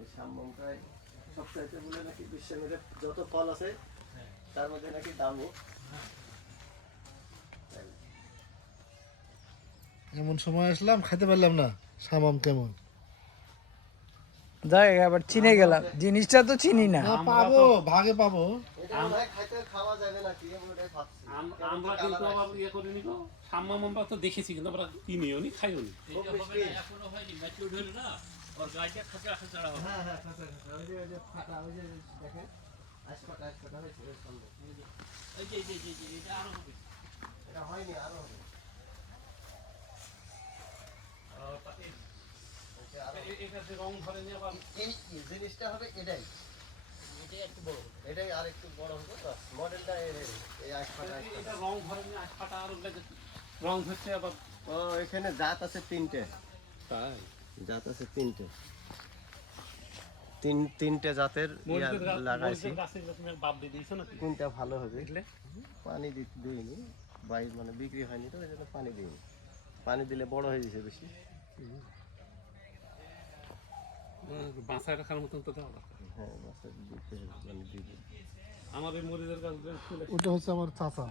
এই সাম্যমটাই সবচাইতে বলে নাকি বিশ্বের মধ্যে যত ফল আছে তার মধ্যে নাকি দামও। এমন সময় আসলাম খাইতে পারলাম না সামাম কেমন। যাই আবার চিনে গেলাম, জিনিসটা তো চিনি না। না পাবো, ভাগে পাবো। এটা ভাই খাইতে খাওয়া যাবে না কি আমি ওটাই ভাবছি। আমরা কিন্তু আবার ইয়ে করিনি তো, সাম্মাম আমরা তো দেখেছি কিন্তু আমরা কিনিও নি খাইও নি। খুব মিষ্টি। এখনো হয়নি, ম্যাচিউরড হলো না, ওর গাছটা খাঁচা খাঁচা হবে। হ্যাঁ হ্যাঁ খাসা খাসা ওই যে ফাটা ওই যে দেখেন আইসপাটা হয়েছে এর সঙ্গে। এই যে এটা আরো হবে। এটা হয়নি আরো হবে। এটা যে রং ধরেনি আবার এই জিনিসটা হবে এটাই এটাই একটু বড় হবে। এটাই আর একটু বড় হবে তো মডেলটা এই আইসপাটা এটা রং ধরেনি, আজ ফাটা আর রং ধরছে আবার। ও এখানে জাত আছে তিনটে। তাই জাত আছে তিনটে তিনটে জাতের লাগাইছি। গাছের তুমি বাপ দিয়ে দিয়েছো নাকি? কোনটা ভালো হবে পানি দিইনি বাইরে মানে বিক্রি হয়নি তো এই জন্য পানি দিইনি। পানি দিলে বড় হয়ে যাচ্ছে বেশি। বাঁচায় রাখার মতন তো দেওয়া দরকার। হ্যাঁ বাচ্চা দিতে হবে মানে দিবে। আমাদের মরিদের গাছগুলো ফুলে ওটা হচ্ছে আমার চাচা।